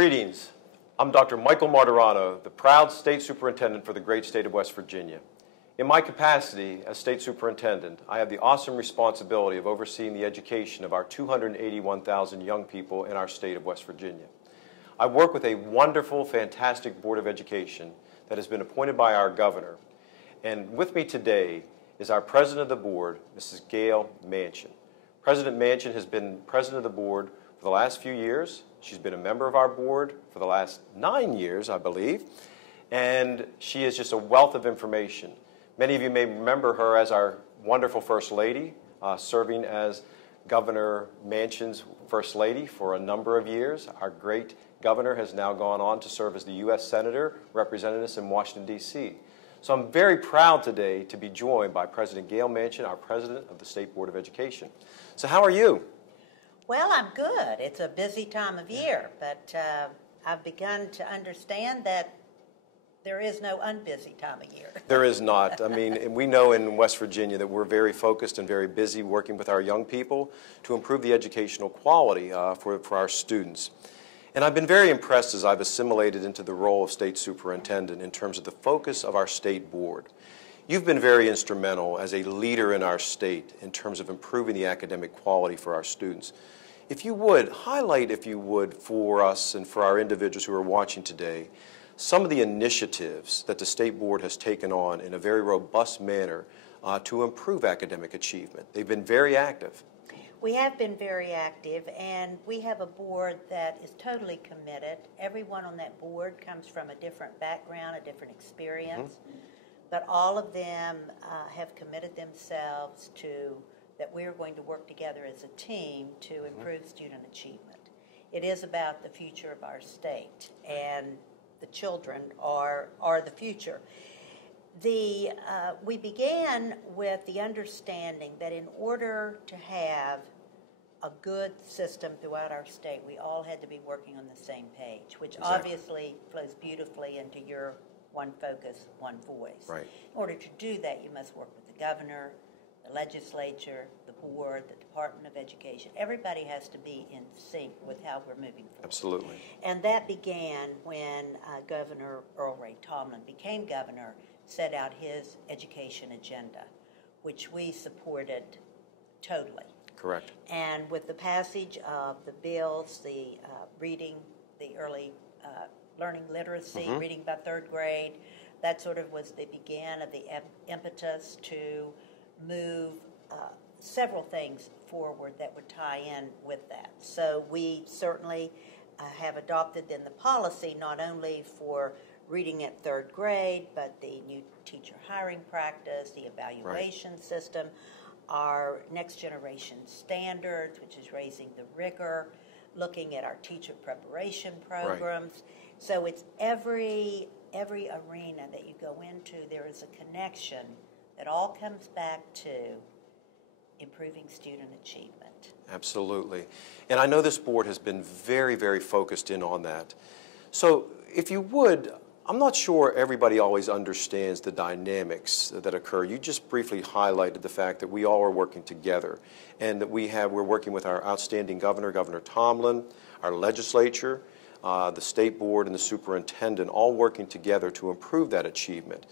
Greetings. I'm Dr. Michael Martirano, the proud State Superintendent for the great state of West Virginia. In my capacity as State Superintendent, I have the awesome responsibility of overseeing the education of our 281,000 young people in our state of West Virginia. I work with a wonderful, fantastic Board of Education that has been appointed by our governor. And with me today is our President of the Board, Mrs. Gayle Manchin. President Manchin has been President of the Board for the last few years. She's been a member of our board for the last 9 years, I believe, and she is just a wealth of information. Many of you may remember her as our wonderful First Lady, serving as Governor Manchin's First Lady for a number of years. Our great governor has now gone on to serve as the U.S. Senator representing us in Washington, D.C. So I'm very proud today to be joined by President Gayle Manchin, our President of the State Board of Education. So how are you? Well, I'm good. It's a busy time of year, but I've begun to understand that there is no unbusy time of year. There is not. I mean, we know in West Virginia that we're very focused and very busy working with our young people to improve the educational quality for our students. And I've been very impressed as I've assimilated into the role of State Superintendent in terms of the focus of our State Board. You've been very instrumental as a leader in our state in terms of improving the academic quality for our students. If you would, highlight, if you would, for us and for our individuals who are watching today, some of the initiatives that the State Board has taken on in a very robust manner to improve academic achievement. They've been very active. We have been very active, and we have a board that is totally committed. Everyone on that board comes from a different background, a different experience, but all of them have committed themselves to that we are going to work together as a team to improve student achievement. It is about the future of our state, and the children are the future. We began with the understanding that in order to have a good system throughout our state, we all had to be working on the same page, which obviously flows beautifully into your one focus, one voice. Right. In order to do that, you must work with the governor, the legislature, the board, the Department of Education. Everybody has to be in sync with how we're moving forward. Absolutely. And that began when Governor Earl Ray Tomblin became governor, set out his education agenda, which we supported totally. Correct. And with the passage of the bills, the reading, the early learning literacy, reading by third grade, that sort of was the beginning of the impetus to move several things forward that would tie in with that. So we certainly have adopted then the policy not only for reading at third grade, but the new teacher hiring practice, the evaluation system, our next generation standards, which is raising the rigor, looking at our teacher preparation programs. So it's every arena that you go into, there is a connection that all comes back to improving student achievement. Absolutely. And I know this board has been very, very focused in on that. So if you would, I'm not sure everybody always understands the dynamics that occur. You just briefly highlighted the fact that we all are working together and that we're working with our outstanding governor, Governor Tomblin, our legislature, the State Board, and the superintendent, all working together to improve that achievement.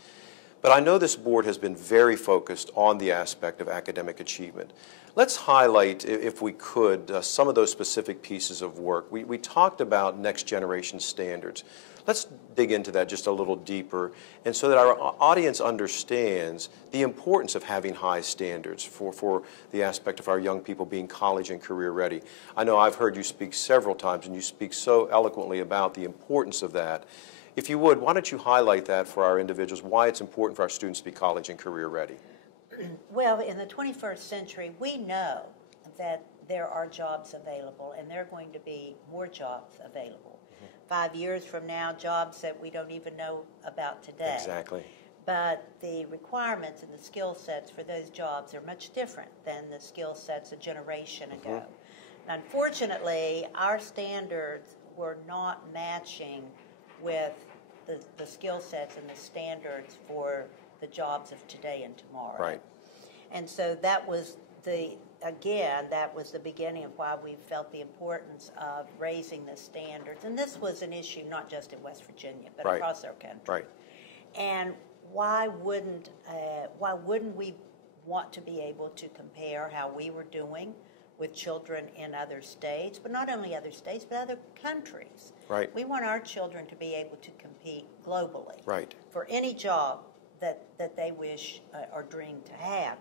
But I know this board has been very focused on the aspect of academic achievement. Let's highlight, if we could, some of those specific pieces of work. We talked about next generation standards. Let's dig into that just a little deeper, and so that our audience understands the importance of having high standards for the aspect of our young people being college and career ready. I know I've heard you speak several times, and you speak so eloquently about the importance of that. If you would, why don't you highlight that for our individuals, why it's important for our students to be college and career ready? Well, in the 21st century, we know that there are jobs available, and there are going to be more jobs available. 5 years from now, jobs that we don't even know about today. Exactly. But the requirements and the skill sets for those jobs are much different than the skill sets a generation ago. Unfortunately, our standards were not matching with the skill sets and the standards for the jobs of today and tomorrow. Right. And so that was again, that was the beginning of why we felt the importance of raising the standards. And this was an issue not just in West Virginia, but across our country. Right. And why wouldn't we want to be able to compare how we were doing with children in other states, but not only other states, but other countries. Right. We want our children to be able to compete globally. Right. For any job that they wish or dream to have.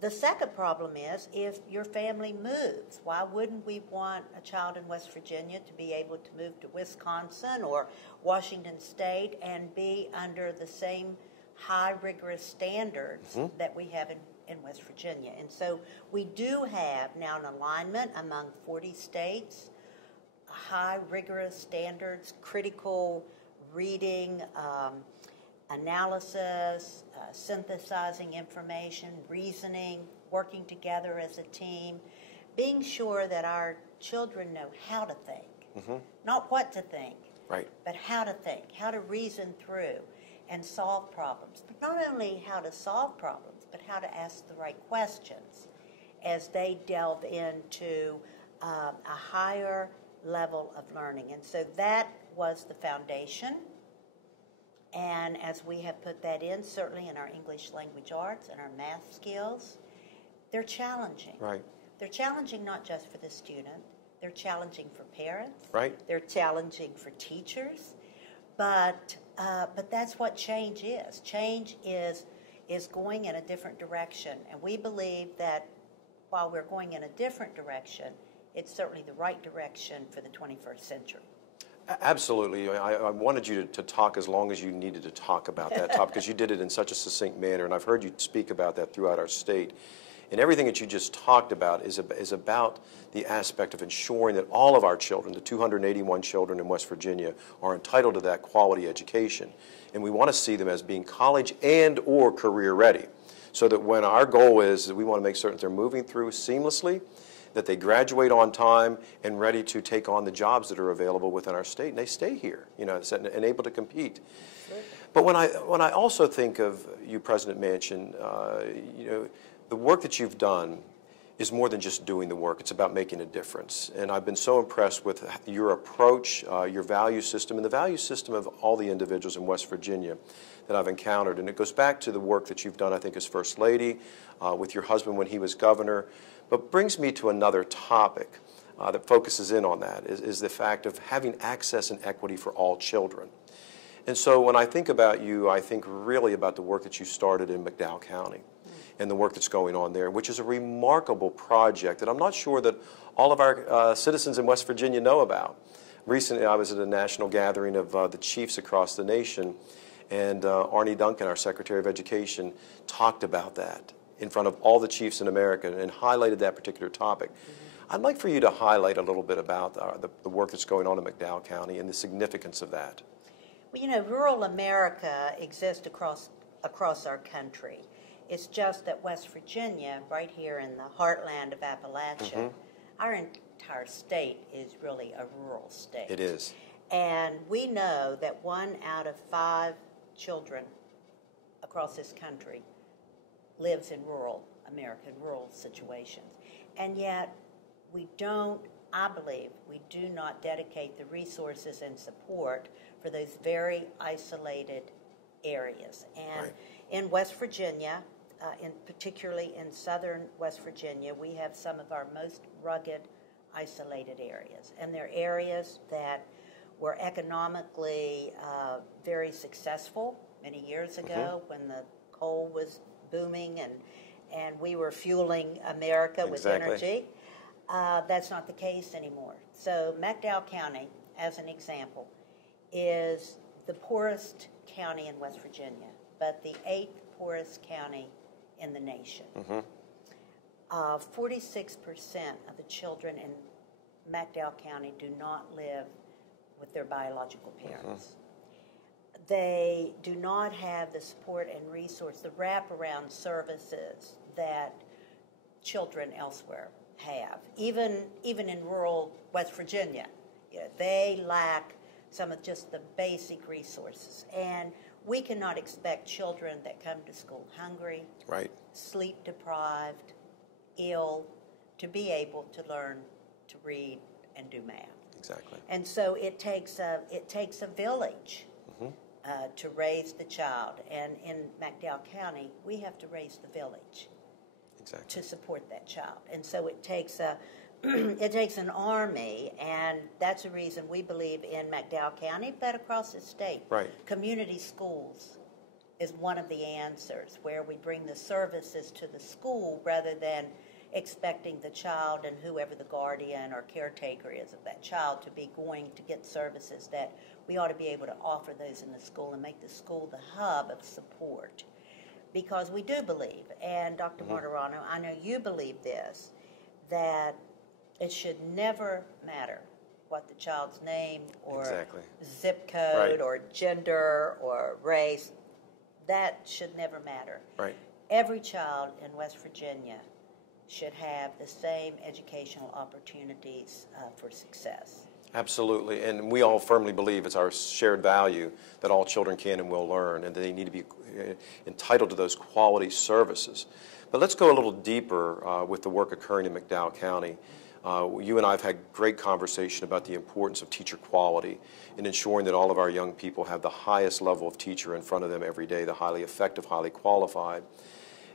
The second problem is if your family moves, why wouldn't we want a child in West Virginia to be able to move to Wisconsin or Washington State and be under the same high rigorous standards that we have in West Virginia? And so we do have now an alignment among 40 states, high rigorous standards, critical reading, analysis, synthesizing information, reasoning, working together as a team, being sure that our children know how to think, not what to think, but how to think, how to reason through and solve problems. But not only how to solve problems, but how to ask the right questions as they delve into a higher level of learning. And so that was the foundation. And as we have put that in, certainly in our English language arts and our math skills, they're challenging. Right. They're challenging not just for the student, they're challenging for parents. Right. They're challenging for teachers. But that's what change is. Change is going in a different direction. And we believe that while we're going in a different direction, it's certainly the right direction for the 21st century. Absolutely. I wanted you to talk as long as you needed to talk about that topic because you did it in such a succinct manner, and I've heard you speak about that throughout our state. And everything that you just talked about is about the aspect of ensuring that all of our children, the 281 children in West Virginia, are entitled to that quality education. And we want to see them as being college and or career ready. So that when our goal is that we want to make certain that they're moving through seamlessly, that they graduate on time and ready to take on the jobs that are available within our state, and they stay here, and able to compete. But when I also think of you, President Manchin, the work that you've done is more than just doing the work. It's about making a difference. And I've been so impressed with your approach, your value system, and the value system of all the individuals in West Virginia that I've encountered. And it goes back to the work that you've done, I think, as First Lady, with your husband when he was governor. But brings me to another topic that focuses in on that, is the fact of having access and equity for all children. And so when I think about you, I think really about the work that you started in McDowell County and the work that's going on there, which is a remarkable project that I'm not sure that all of our citizens in West Virginia know about. Recently, I was at a national gathering of the chiefs across the nation, and Arnie Duncan, our Secretary of Education, talked about that in front of all the chiefs in America and highlighted that particular topic. I'd like for you to highlight a little bit about the work that's going on in McDowell County and the significance of that. Well, rural America exists across our country. It's just that West Virginia, right here in the heartland of Appalachia, our entire state is really a rural state. It is. And we know that 1 out of 5 children across this country lives in rural America, in rural situations. And yet I believe we do not dedicate the resources and support for those very isolated areas. And in West Virginia, particularly in southern West Virginia, we have some of our most rugged, isolated areas. And they're areas that were economically very successful many years ago when the coal was booming and we were fueling America with energy. That's not the case anymore. So McDowell County, as an example, is the poorest county in West Virginia, but the 8th poorest county in the nation. 46% of the children in McDowell County do not live with their biological parents. They do not have the support and resource, the wraparound services that children elsewhere have. Even in rural West Virginia, they lack some of just the basic resources. And we cannot expect children that come to school hungry, Right. sleep deprived, ill, to be able to learn to read and do math. Exactly. And so it takes a village to raise the child. And in McDowell County, we have to raise the village to support that child. And so it takes an army, and that's the reason we believe in McDowell County, but across the state. Right. Community schools is one of the answers, where we bring the services to the school rather than expecting the child and whoever the guardian or caretaker is of that child to be going to get services. That we ought to be able to offer those in the school and make the school the hub of support. Because we do believe, and Dr. Martirano, I know you believe this, that it should never matter what the child's name or zip code or gender or race. That should never matter. Right. Every child in West Virginia should have the same educational opportunities for success. Absolutely, and we all firmly believe it's our shared value that all children can and will learn, and they need to be entitled to those quality services. But let's go a little deeper with the work occurring in McDowell County. You and I have had great conversation about the importance of teacher quality and ensuring that all of our young people have the highest level of teacher in front of them every day, the highly effective, highly qualified.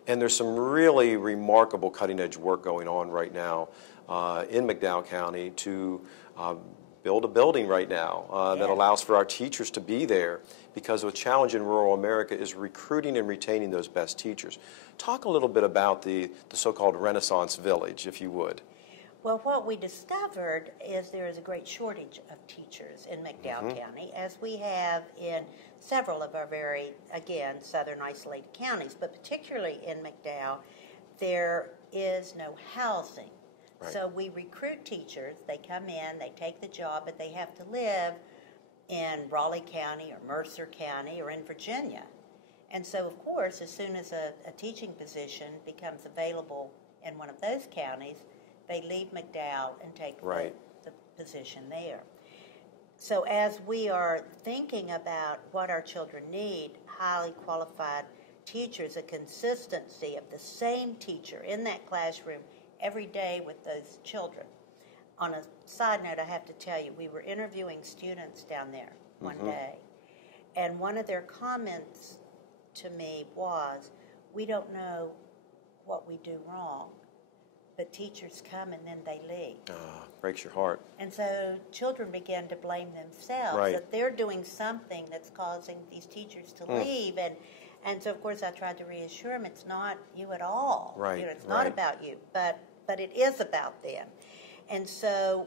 And there's some really remarkable cutting-edge work going on right now in McDowell County to build a building right now that allows for our teachers to be there, because the challenge in rural America is recruiting and retaining those best teachers. Talk a little bit about the so-called Renaissance Village, if you would. Well, what we discovered is there is a great shortage of teachers in McDowell County, as we have in several of our very, again, southern isolated counties, but particularly in McDowell, there is no housing. Right. So we recruit teachers, they come in, they take the job, but they have to live in Raleigh County or Mercer County or in Virginia. And so, of course, as soon as a teaching position becomes available in one of those counties, they leave McDowell and take the position there. So as we are thinking about what our children need, highly qualified teachers, a consistency of the same teacher in that classroom every day with those children. On a side note, I have to tell you, we were interviewing students down there one day, and one of their comments to me was, we don't know what we do wrong, but teachers come and then they leave. Breaks your heart. And so children begin to blame themselves that they're doing something that's causing these teachers to leave. And so, of course, I tried to reassure them it's not you at all. Right. You know, it's not about you, but it is about them. And so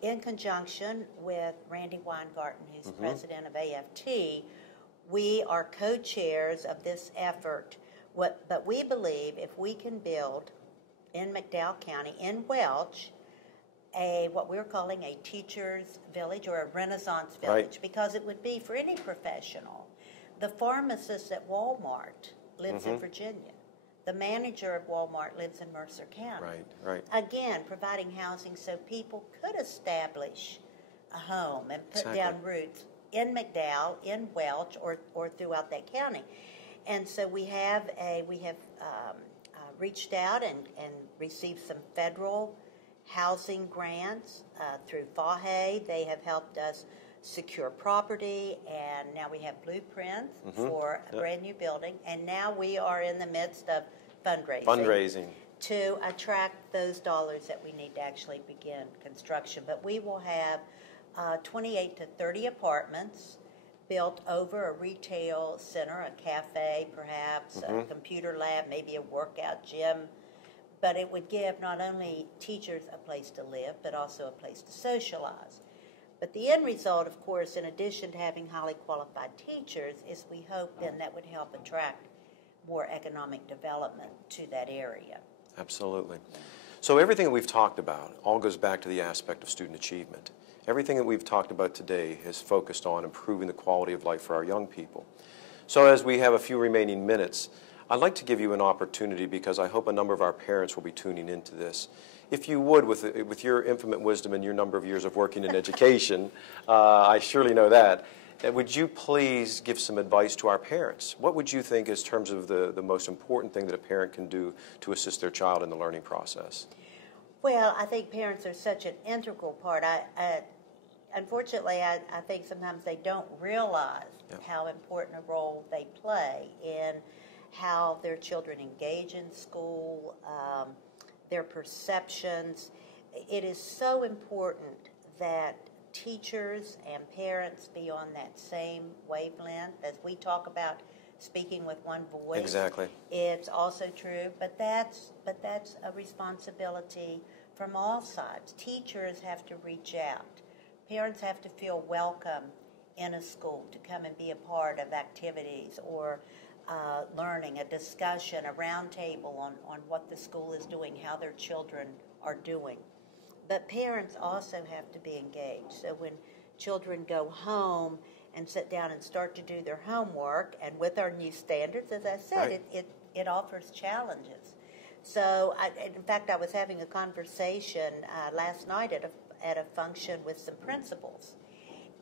in conjunction with Randy Weingarten, who's president of AFT, we are co-chairs of this effort. But we believe if we can build in McDowell County, in Welch, what we're calling a teacher's village or a Renaissance village, because it would be for any professional. The pharmacist at Walmart lives in Virginia. The manager of Walmart lives in Mercer County. Right. Again, providing housing so people could establish a home and put down roots in McDowell, in Welch, or throughout that county. And so we have reached out and received some federal housing grants through FAHE. They have helped us secure property, and now we have blueprints for a brand new building. And now we are in the midst of fundraising to attract those dollars that we need to actually begin construction. But we will have 28 to 30 apartments built over a retail center, a cafe perhaps, a computer lab, maybe a workout gym. But it would give not only teachers a place to live, but also a place to socialize. But the end result, of course, in addition to having highly qualified teachers, is we hope then that would help attract more economic development to that area. Absolutely. So everything that we've talked about all goes back to the aspect of student achievement. Everything that we've talked about today is focused on improving the quality of life for our young people. So as we have a few remaining minutes, I'd like to give you an opportunity, because I hope a number of our parents will be tuning into this. If you would, with your infinite wisdom and your number of years of working in education, I surely know that, would you please give some advice to our parents? What would you think is terms of the most important thing that a parent can do to assist their child in the learning process? Well, I think parents are such an integral part. Unfortunately, I think sometimes they don't realize how important a role they play in how their children engage in school, their perceptions. It is so important that teachers and parents be on that same wavelength. As we talk about speaking with one voice, exactly, it's also true, but that's a responsibility from all sides. Teachers have to reach out. Parents have to feel welcome in a school to come and be a part of activities or learning, a discussion, a round table on what the school is doing, how their children are doing. But parents also have to be engaged. So when children go home and sit down and start to do their homework, and with our new standards, as I said, it offers challenges. So, in fact, I was having a conversation last night at a function with some principals.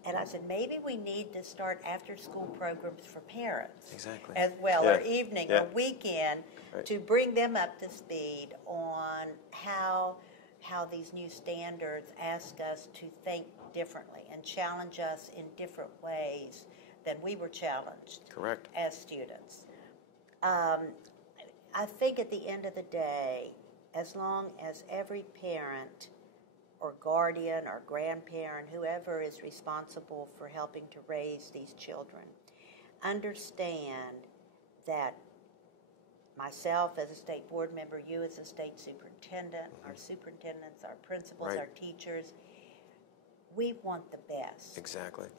And I said, maybe we need to start after-school programs for parents as well, or evening or weekend, to bring them up to speed on how these new standards ask us to think differently and challenge us in different ways than we were challenged as students. I think at the end of the day, as long as every parent or guardian or grandparent, whoever is responsible for helping to raise these children, understand that myself as a state board member, you as a state superintendent, our superintendents, our principals, our teachers, we want the best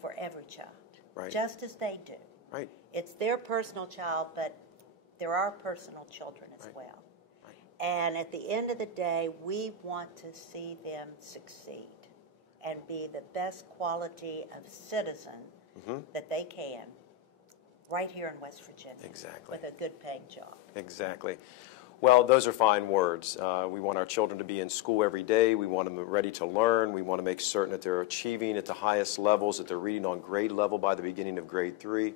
for every child, just as they do. It's their personal child, but they're our personal children as well. And at the end of the day, we want to see them succeed and be the best quality of citizen that they can right here in West Virginia with a good paying job. Exactly. Well, those are fine words. We want our children to be in school every day. We want them ready to learn. We want to make certain that they're achieving at the highest levels, that they're reading on grade level by the beginning of grade 3,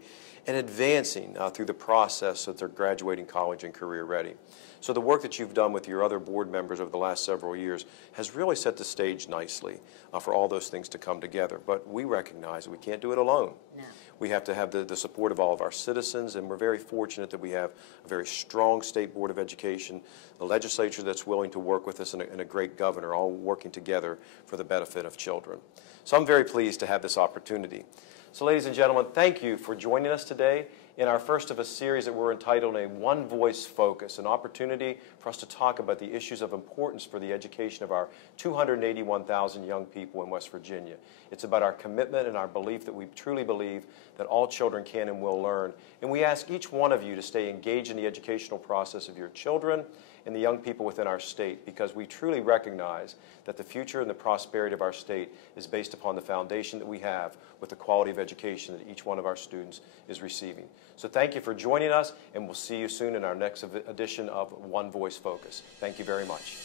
and advancing through the process so that they're graduating college and career ready. So the work that you've done with your other board members over the last several years has really set the stage nicely for all those things to come together. But we recognize that we can't do it alone. No. We have to have the support of all of our citizens, and we're very fortunate that we have a very strong State Board of Education, a legislature that's willing to work with us, and a great governor, all working together for the benefit of children. So I'm very pleased to have this opportunity. So ladies and gentlemen, thank you for joining us today in our first of a series that we're entitled A One Voice Focus, an opportunity for us to talk about the issues of importance for the education of our 281,000 young people in West Virginia. It's about our commitment and our belief that we truly believe that all children can and will learn. And we ask each one of you to stay engaged in the educational process of your children and the young people within our state, because we truly recognize that the future and the prosperity of our state is based upon the foundation that we have with the quality of education that each one of our students is receiving. So thank you for joining us, and we'll see you soon in our next edition of One Voice Focus. Thank you very much.